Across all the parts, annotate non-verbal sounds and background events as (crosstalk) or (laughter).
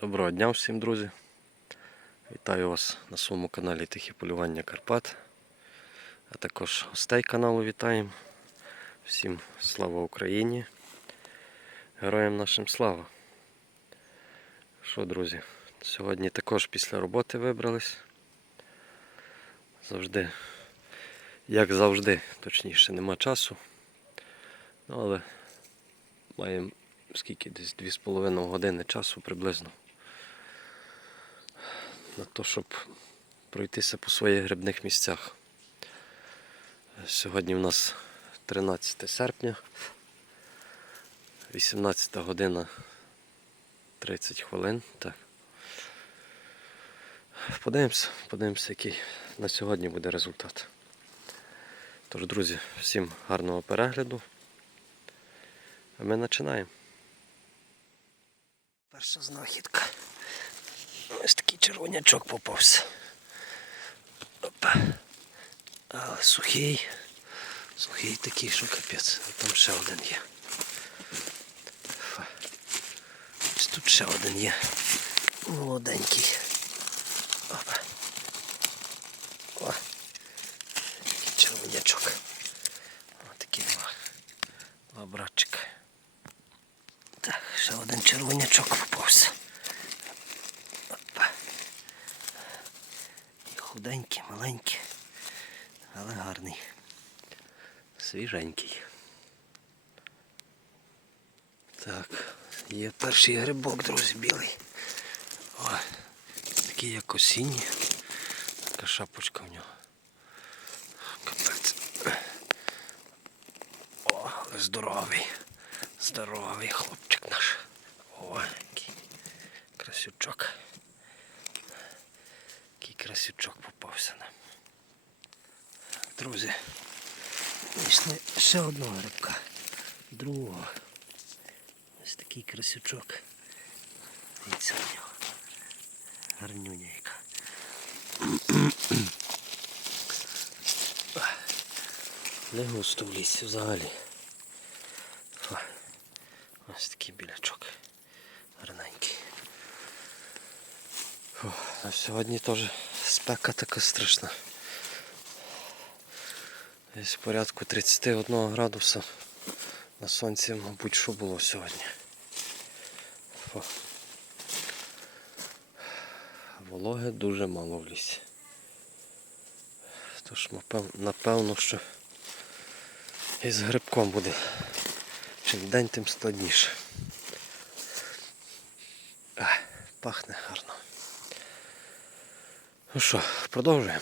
Доброго дня всім, друзі. Вітаю вас на своєму каналі Тихі полювання Карпат. А також гостей каналу вітаємо. Всім слава Україні. Героям нашим слава. Що, друзі, сьогодні також після роботи вибрались. Завжди, як завжди, точніше, нема часу. Ну, але маємо скільки десь 2,5 години часу приблизно. На то, щоб пройтися по своїх грибних місцях. Сьогодні в нас 13 серпня, 18 година 30 хвилин. Так. Подивимося, подивимося, який на сьогодні буде результат. Тож, друзі, всім гарного перегляду. А ми починаємо. Перша знахідка. Ось такий червонячок попався. Опа. Але сухий. Сухий такий, що капець. А там ще один є. Фа. Ось тут ще один є. Молоденький. Опа. О. Такий червонячок. Ось такі два. Два братчика. Так, ще один червонячок попався. Опа. І худенький, маленький, але гарний. Свіженький. Так, є перший грибок, друзі, білий. О, такий як осінній. Така шапочка в нього. Капець. О, здоровий. Здоровий хлопчик наш. О, який красючок. Який красючок попався нам. Друзі, знайшли ще одного грибка. Другого. Ось такий красючок. Дивіться на нього. Гарнюня яка. (clears throat) Не густо в лісі взагалі. О, Ось такий білячок. Гарненький. Фу, А сьогодні теж спека така страшна. Десь порядку 31 градуса. На сонці, мабуть, що було сьогодні. Фу. Вологи дуже мало в лісі. Тож, напевно, що і з грибком буде. Чим день, тим складніше. Пахне гарно. Ну що, продовжуємо.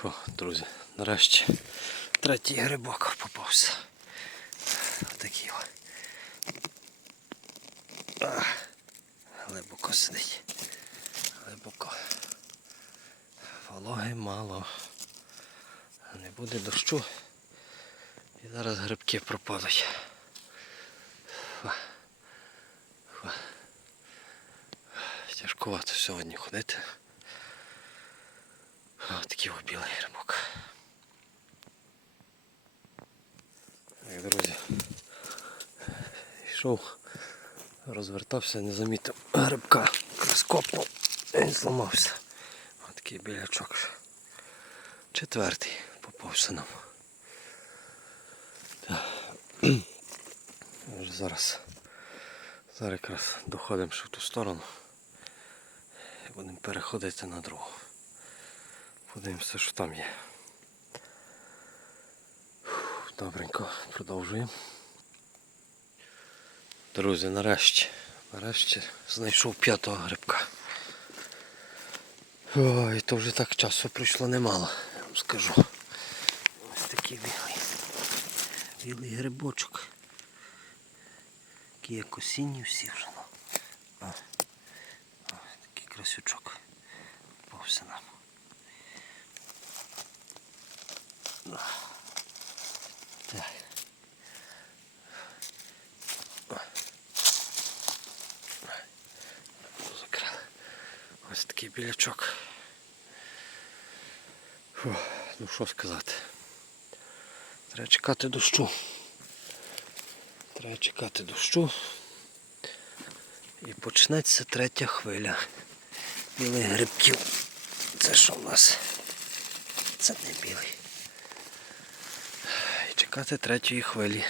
Фу, друзі, нарешті третій грибок попався. Отакий о. Глибоко сидить. Глибоко. Вологи мало. Не буде дощу. І зараз грибки пропадуть. Тяжкувато сьогодні ходити. Ось такий о білий грибок. Так, друзі. Йшов, розвертався, не замітив грибка. Якраз копнув. Він зламався. Ось такий білячок. Четвертий попався нам. Зараз. Зараз якраз доходимо ще в ту сторону. І будемо переходити на другу. Подивимося, що там є. Добренько, продовжуємо. Друзі, нарешті. Нарешті знайшов п'ятого грибка. Ой, то вже так часу пройшло немало, я вам скажу. Ось такий білий. Білий грибочок. Такий як осінні всі вже. Ну. О. О, такий красючок. Попався нам. Так. Ось такий білячок. Фу, ну що сказати. Треба чекати дощу. Треба чекати дощу. І почнеться третя хвиля білих грибків. Це що в нас? Це не білий. І чекати третьої хвилі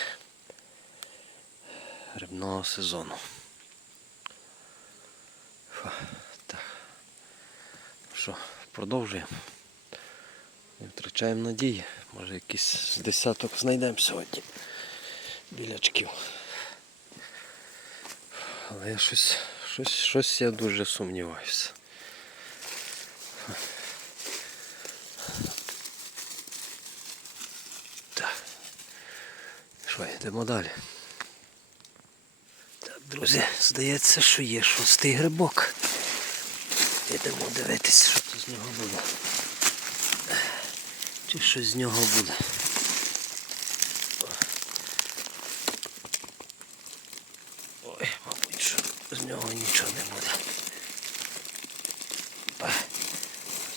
грибного сезону. Фу, Так. Ну Що, продовжуємо. Не втрачаємо надії. Може якийсь з десяток знайдемо сьогодні. Білячків. Але я щось, щось, щось я дуже сумніваюся. Що, йдемо далі. Так, друзі, здається, що є шостий грибок. Йдемо дивитися, що тут з нього буде. Чи щось з нього буде. Ой, мабуть, що з нього нічого не буде.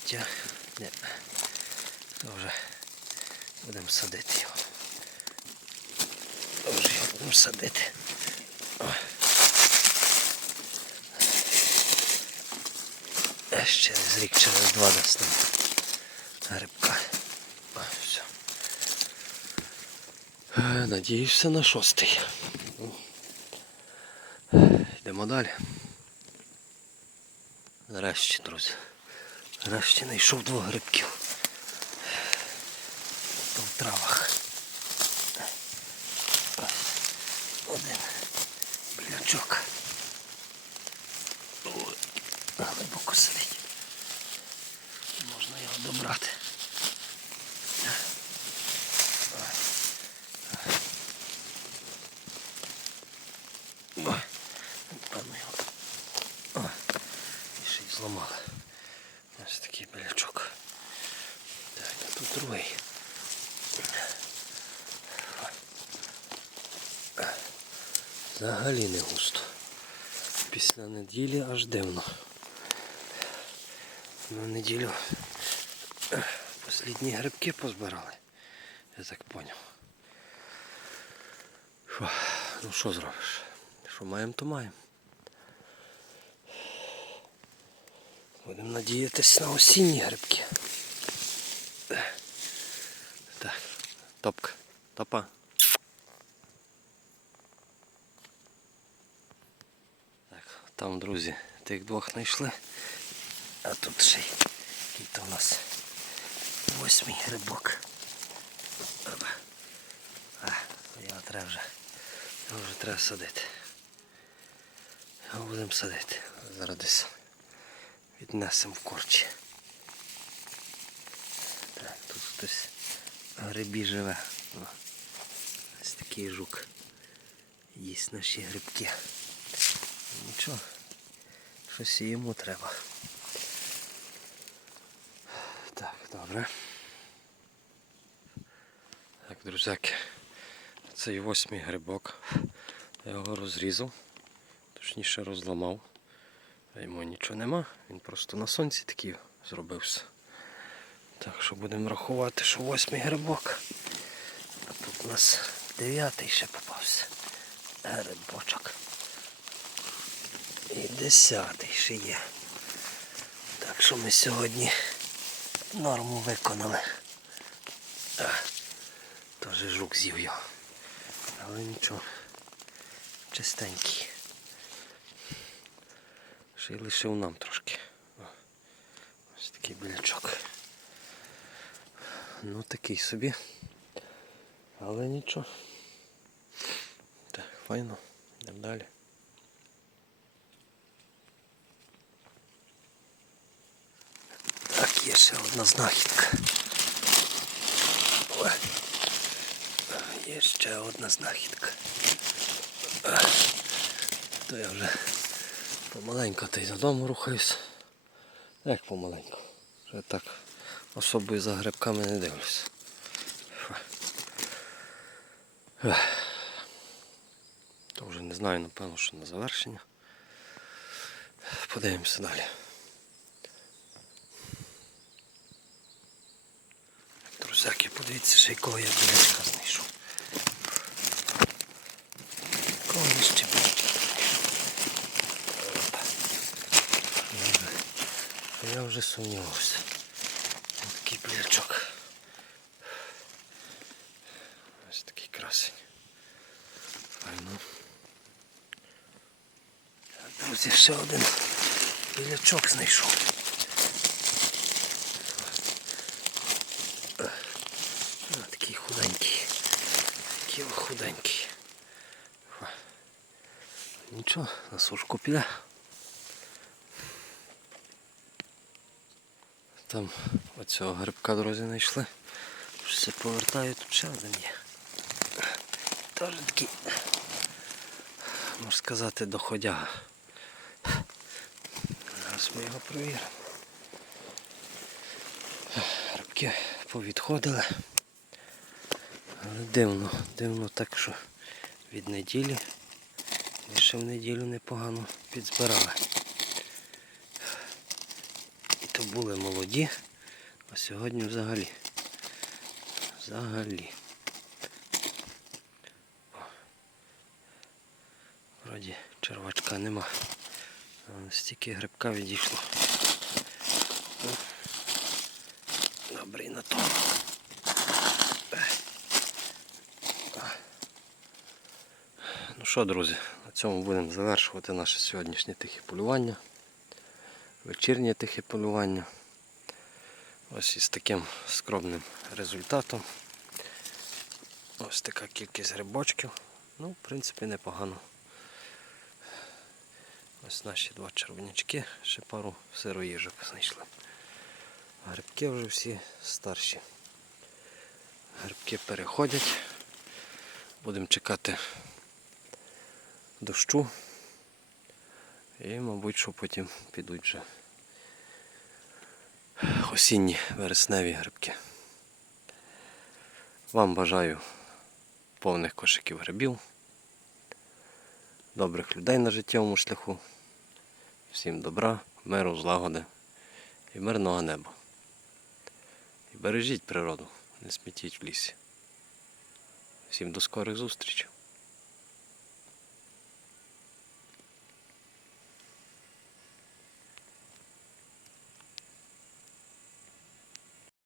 Хоча, не, то вже будемо садити його. Вже його будемо садити. Ой. Ще через рік, через два нам грибка. А, все. Е, Надіюся на шостий. Йдемо далі. Нарешті, друзі. Нарешті знайшов двох грибків. То в травах. Один білячок. Ой, Глибоко сидить. Можна його добрати. Ой, Певно його. Ой, і ще й зламали. Ось такий білячок. Так, а тут другий. Взагалі не густо. Після неділі аж дивно. На неділю послідні грибки позбирали. Я так поняв. Фу, ну що зробиш? Що маємо, то маємо. Будемо надіятися на осінні грибки. Так, топка, топа. Так, там, друзі, тих двох знайшли. А тут ще й який то у нас восьмий грибок. А, його треба вже. Його вже треба садити. Його будемо садити. Зараз десь віднесемо в корчі. Так, тут хтось грибі живе. Ось такий жук. Їсть наші грибки. Нічого. Щось йому треба. Так, добре. Так, друзяки, цей восьмий грибок. Я його розрізав, точніше розламав. А йому нічого нема, він просто на сонці такий зробився. Так що будемо рахувати, що восьмий грибок. А тут у нас дев'ятий ще попався. Грибочок. І десятий ще є. Так що ми сьогодні норму виконали. А, Теж жук з'їв його. Але нічого. Чистенький. Ще й лишив нам трошки. Ось такий білячок. Ну такий собі. Але нічого. Так, файно. Йдемо далі. Так, є ще одна знахідка. Ой. Є ще одна знахідка. То я вже помаленько та й додому рухаюсь. Як помаленьку. Вже так особою за грибками не дивлюсь. То вже не знаю, напевно, що на завершення. Подивимося далі. всяке. Подивіться, ще якого я білячка знайшов. Кого я ще білячка знайшов. Я вже сумнівався. Ось такий білячок. Ось такий красень. Файно. Друзі, ще один білячок знайшов. Нічого, на сушку піде. Там оцього грибка, друзі, знайшли. Все повертаю, тут ще один є. Теж такий, можна сказати, доходяга. Зараз ми його провіримо. Грибки повідходили. Але дивно, дивно так, що від неділі і ще в неділю непогано підзбирали. І то були молоді, а сьогодні взагалі. Взагалі. Вроді червачка нема. Стільки грибка відійшло. О. Добре на то. Ну що, друзі, цьому будемо завершувати наше сьогоднішнє тихе полювання. Вечірнє тихе полювання. Ось із таким скромним результатом. Ось така кількість грибочків. Ну, в принципі, непогано. Ось наші два червонячки, ще пару сироїжок знайшли. Грибки вже всі старші. Грибки переходять. Будемо чекати дощу. І, мабуть, що потім підуть вже осінні вересневі грибки. Вам бажаю повних кошиків грибів, добрих людей на життєвому шляху. Всім добра, миру, злагоди і мирного неба. І бережіть природу, не смітіть в лісі. Всім до скорих зустрічей.